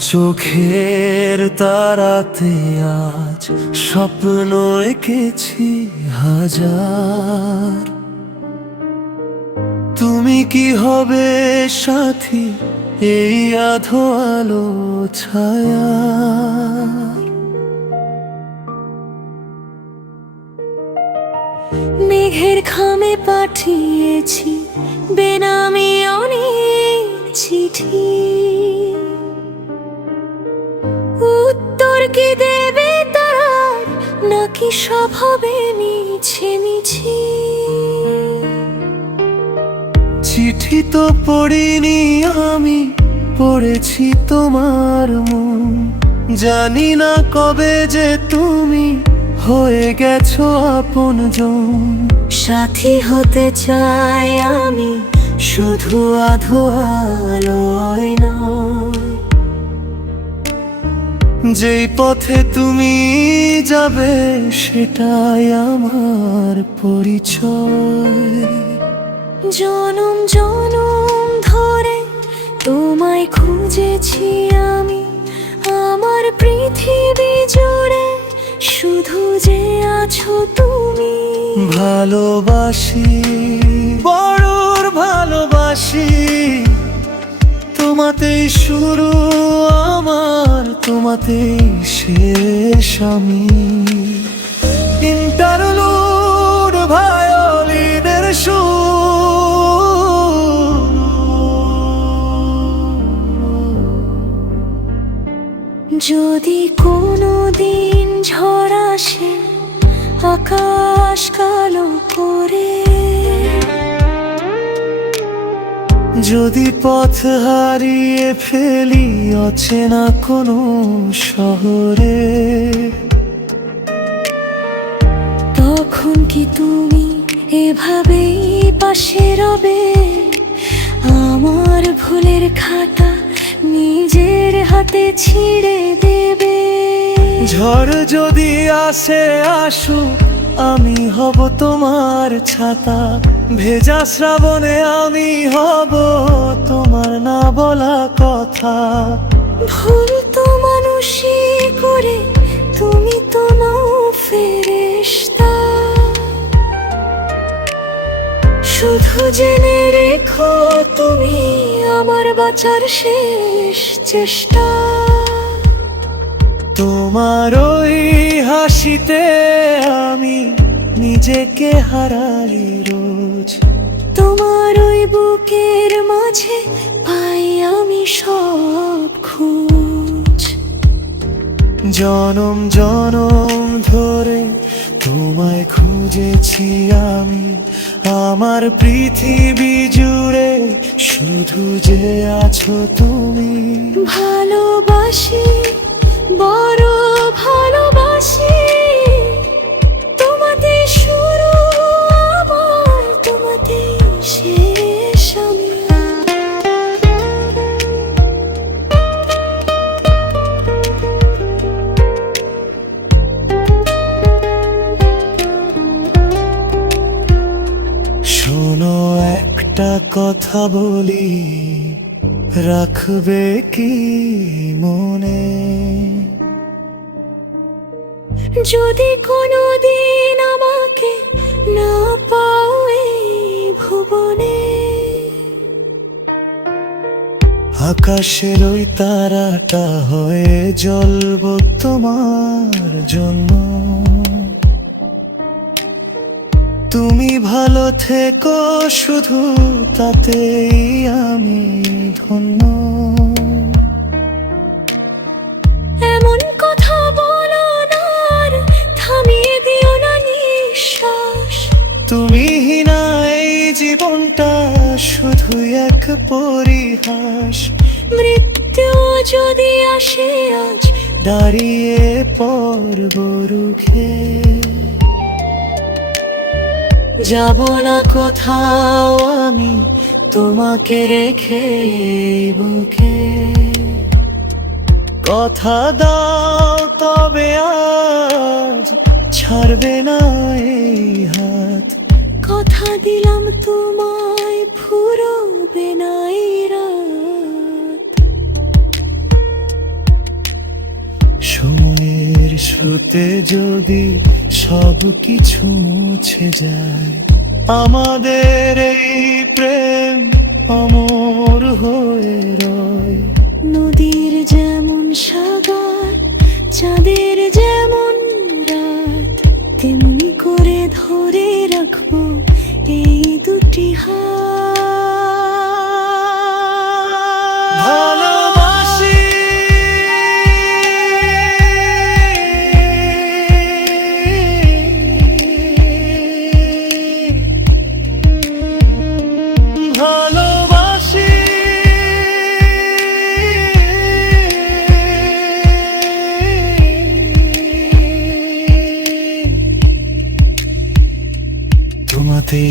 চোখের তারাতে আজ স্বপ্ন এঁকেছি হাজার। তুমি কি হবে সাথী এই আধো আলো ছায়া মেঘের খামে পাঠিয়েছি বেনামি নাকি সব হবে মিছে মিছি চিঠি তো পড়িনি আমি পড়েছি তোমার মন। জানি না কবে যে তুমি হয়ে গেছো আপন সাথী হতে চাই আমি শুধু আধো আলোয় নয়। যেই পথে তুমি যাবে সেটাই আমার পরিচয়। জনম জনম ধরে তোমায় খুঁজেছি আমি। আমার পৃথিবী জুড়ে শুধু যে আছো তুমি। ভালোবাসি বড়র ভালোবাসি তোমাতেই শুরু, আমার তোমাতেই শেষ আমি। ইন্টারলুড ভায়োলিনের সুর। যদি কোনো দিন ঝড় আসে, আকাশ কালো করে যদি পথ হারিয়ে ফেলি অচেনা কোনো শহরে তখন কি তুমি এভাবেই পাশে রবে? আমার ভুলের খাতা নিজের হাতে ছিঁড়ে দেবে। ঝড় যদি আসে আসুক আমি হব তোমার ছাতা। ভেজা শ্রাবণে আমি হব তোমার না বলা কথা। ভুল তো মানুষই করে তুমি তো নাও ফেরেশতা। শুধু জেনে রেখো তুমি আমার বাঁচার শেষ চেষ্টা। তোমার ওই হাসিতে নিজেকে হারাই রোজ। তোমার ওই বুকের মাঝে পাই আমি সব খোঁজ। জনম জনম ধরে তোমায় খুঁজেছি আমি। আমার পৃথিবী জুড়ে শুধু যে আছো তুমি। ভালোবাসি বড় একটা কথা বলি রাখবে কি মনে? যদি কোনো দিন আমাকে না পাও ভুবনে আকাশের ওই তারাটা হয়ে জ্বলব তোমার জন্য। তুমি ভালো থেকো শুধু তাতেই আমি ধন্য। এমন কথা বলো না থামিয়ে দিও না নিঃশ্বাস। তুমি না এই জীবনটা শুধু এক পরিহাস। মৃত্যু যদি আসে আজ দাঁড়িয়ে পর্ব রুখে। যাব না কোথাও আমি, তোমাকে রেখে বুকে। কথা দাও তবে আজ, ছাড়বে না এই হাত। কথা দিলাম তোমায়, ফুরবে না এই কিছুতে যদি সব কিছু মুছে যায়, আমাদের এই প্রেম অমর হয়ে রয়। নদীর যেমন সাগর, চাঁদের যেমন রাত, তেমনি করে ধরে রাখব এই দুটি হাত।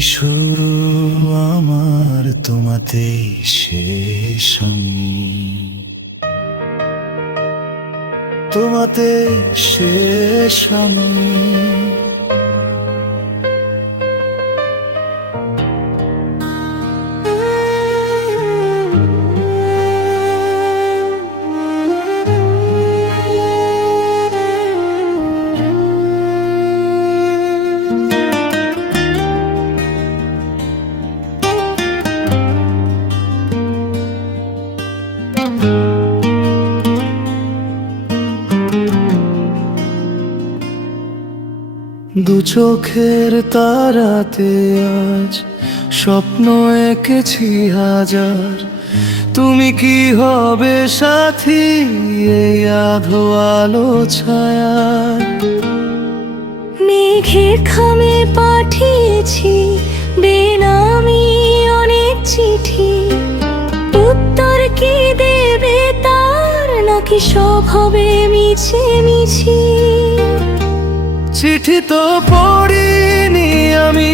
শুরু আমার তোমাতে শেষ আমি। তোমাতে শেষ আমি। দু চোখের তারাতে আজ স্বপ্ন এঁকেছি হাজার। তুমি কি হবে সাথী এই আধো আলো ছায়ার মেঘের খামে পাঠিয়েছি বেনামি অনেক চিঠি। উত্তর কি দেবে তার নাকি সব হবে মিছে মিছি? চিঠি তো পড়িনি আমি।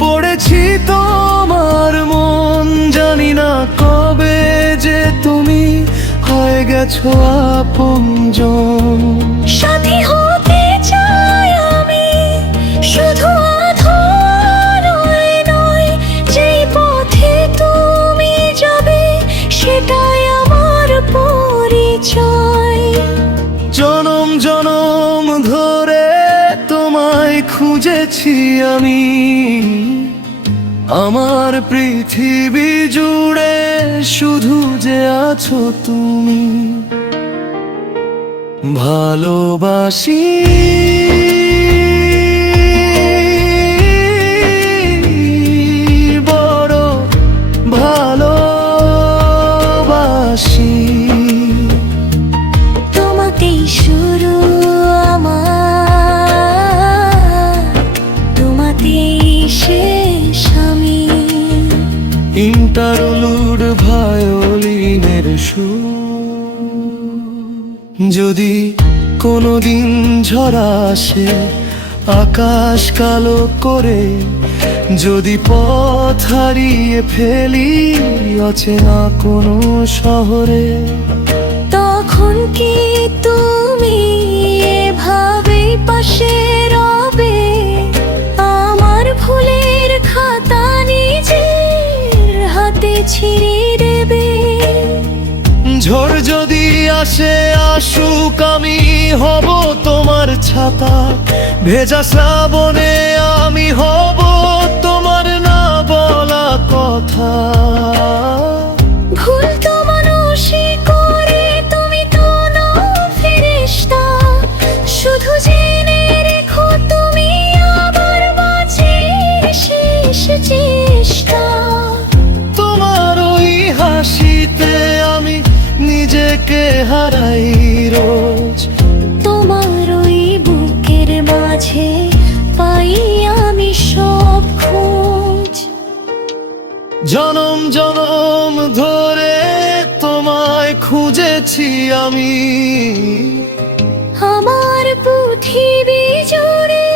পড়েছি তোমার মন, জানি না কবে যে তুমি হয়ে গেছো আপনজন। সাথী খুঁজেছি আমি আমার পৃথিবী জুড়ে শুধু যে আছো তুমি। ভালোবাসি। ইন্টারলুড ভায়োলিনের সুর। যদি কোনোদিন ঝরা আসে, আকাশ কালো করে, যদি পথ হারিয়ে ফেলি অচেনা কোনো শহরে, তখন কি তুমি আসে আসুক আমি হব তোমার ছাতা। ভেজা শ্রাবণে আমি হব খুঁজেছি আমি। আমার পৃথিবী জুড়ে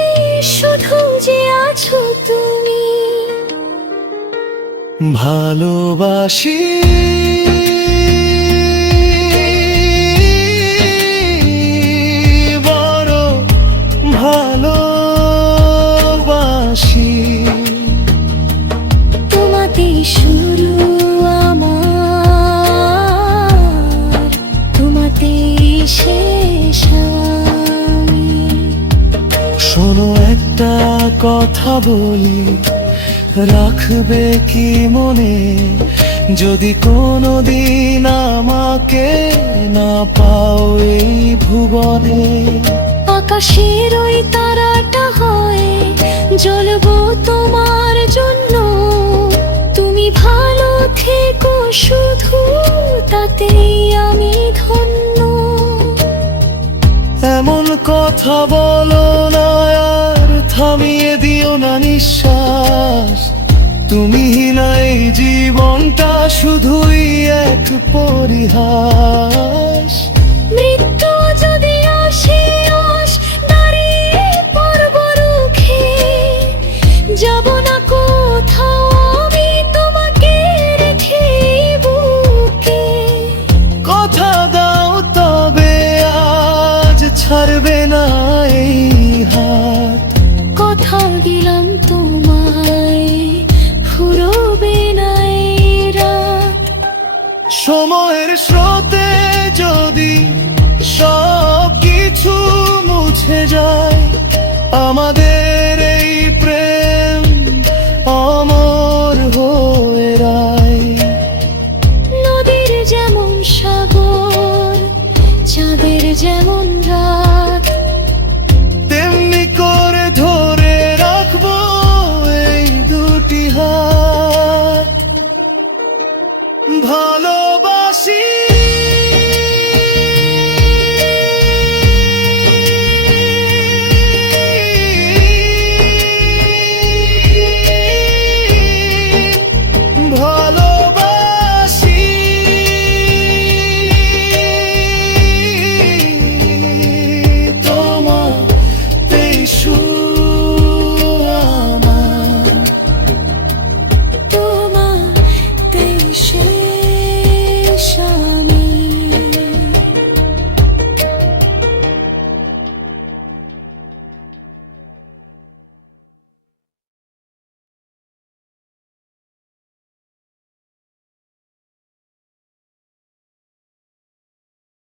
শুধু যে আছো তুমি। ভালোবাসি। শোনো একটা কথা বলি রাখবে কি মনে? যদি কোনো দিন আমাকে না পাও এই ভুবনে। আকাশের ওই তারাটা হয় জ্বলবো তোমার জন্য। তুমি ভালো থেকো শুধু তাতেই আমি ধন্য। এমন কথা বলো না থামিয়ে দিও না নিঃশ্বাস। তুমি না এই জীবনটা শুধুই এক পরিহাস। যায় আমাদের এই প্রেম অমর হয়ে রায় নদীর যেমন সাগর চাঁদের যেমন রাত তেমনি করে ধরে রাখব এই দুটি হাত। ভালো